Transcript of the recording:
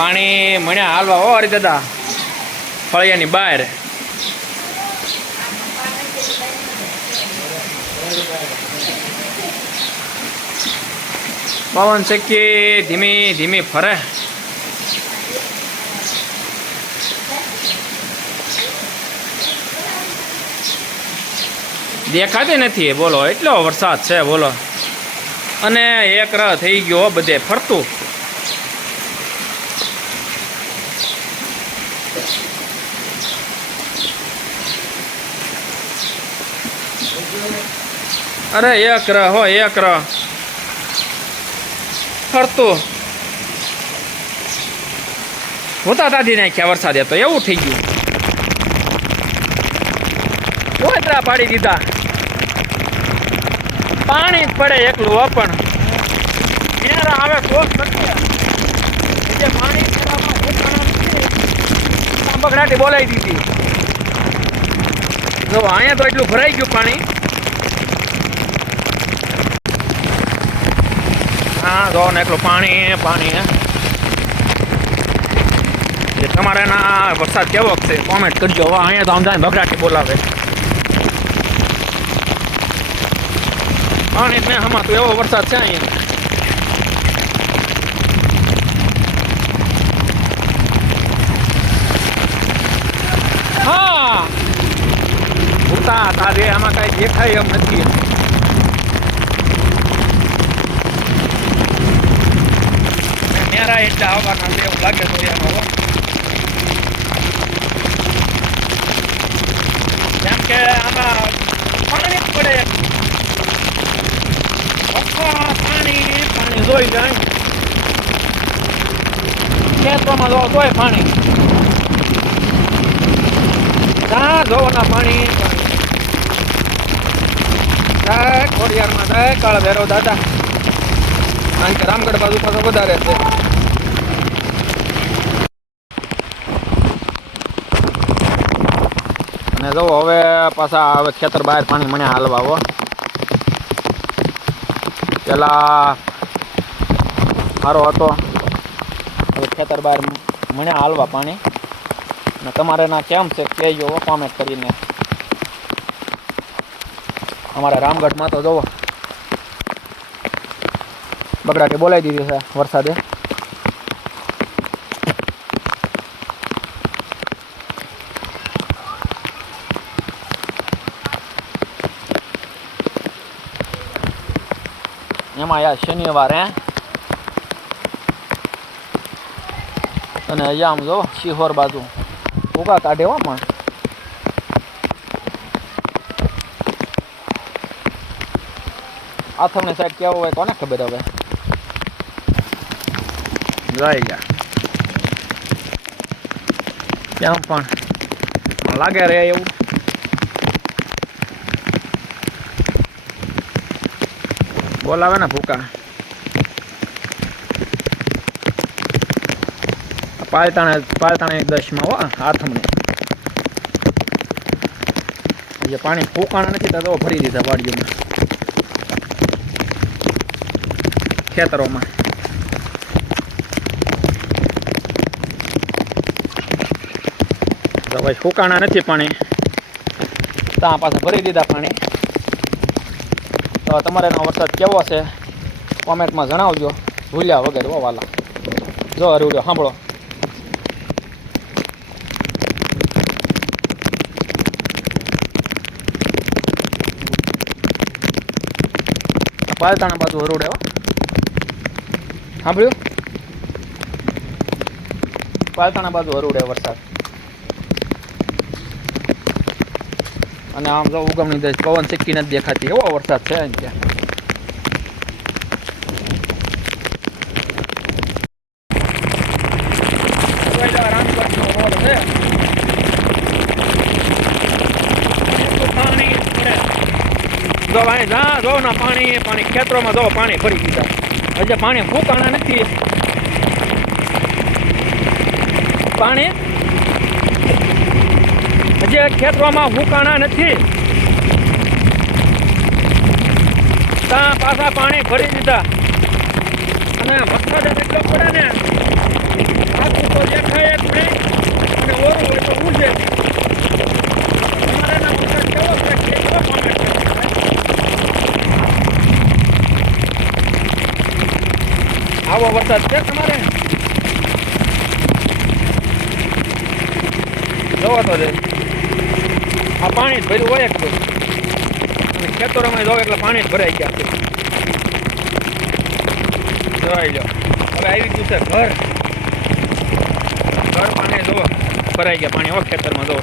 પાણી મણ્યા હાલવા હો હરી દાદા ફળિયાની બહાર. પવન ચક્કી ધીમી ધીમી ફરે. દેખાતી નથી બોલો, એટલો વરસાદ છે બોલો. અને એક રહ થઈ ગયો બધે ફરતું. અરે એક રહ હો, એક રહ ફરતું. હોતા દાદી નાખ્યા વરસાદે તો એવું થઈ ગયું. કોતરા પાડી દીધા. પાણી જ પડે એકલું પણ એના આવે તો પાણી બગડાટી બોલાવી દીધી. જો અહીંયા તો એટલું ભરાઈ ગયું પાણી. હા જો ને એટલું પાણી પાણી. તમારે ના વરસાદ કેવો છે કોમેન્ટ કરજો. હવે અહીંયા તો આમ જાય બગડાટી બોલાવે. પાણી મેં હમણાં તો એવો વરસાદ છે અહીંયા. હા ભૂતા તારે આમાં કઈ દેખાય એમ નથી. મેરા એટલે આવવાના છે એવું લાગે છે એમાં. જેમ કે આમાં પાણી પડે. પાણી પાણી જોઈ જાય ખેતરમાં જો તોય પાણી. ત્યાં જોવાના પાણી. જય ખોડિયારમાં જય કાળ ભૈરવ દાદા. કારણ કે રામગઢ બાજુ પાછો વધારે છે. અને જો હવે પાછા હવે ખેતર બહાર પાણી મને હાલવા હો. પેલા સારો હતો, હવે ખેતર બહાર મને હાલવા પાણી. અને તમારે ના કેમ છે કહેજો કોમેન્ટ કરીને. અમારા રામગઢમાં તો જોવો બગડાટી બોલાવી દીધી છે વરસાદે. એમાં યાર શનિવારે અને અહીંયા આમ જો શિહોર બાજુ ભૂકા કાઢે હો. પણ આથમની સાઈડ કેવું હોય કોને ખબર. હવે જાય ગયા ત્યાં પણ લાગે રે એવું. બોલાવે ને ભૂકા. પાલતાણે 10માં હો હાથમાં. જે પાણી ફૂકાણા નથી તો ભરી દીધા વાડીઓમાં ખેતરોમાં. તો ભાઈ ફૂકાણા નથી પાણી ત્યાં પાછા ભરી દીધા પાણી. તો તમારે એનો વરસાદ કેવો છે કોમેન્ટમાં જણાવજો ભૂલ્યા વગર હો વાલા. જો હરુડ્યો સાંભળો. પાલતાણા બાજુ હરુડે હો. સાંભળ્યું? પાલતાણા બાજુ હરુડે વરસાદ. અને આમ જો ઉગમની દે પવન સિક્કી નથી દેખાતી એવો વરસાદ છે ત્યાં. જો ભાઈ જા જો ના પાણી પાણી ખેતરોમાં જો પાણી ભરી દીધા. હજી પાણી ફૂકાણા નથી. પાણી હજી ખેતરોમાં ફૂકાણા નથી. ત્યાં પાછા પાણી ભરી દીધા. અને વરસાદ એટલો પડે ને આવો વરસાદ છે તમારે? જોવો તો આ પાણી જ ભર્યું હોય એટલું, અને ખેતરોમાં જોવો એટલે પાણી જ ભરાઈ ગયા છે. જોઈ લો, હવે આવી ગયું છે ઘર પાણી જોવો ભરાઈ ગયા પાણી. હવે ખેતરમાં જોવો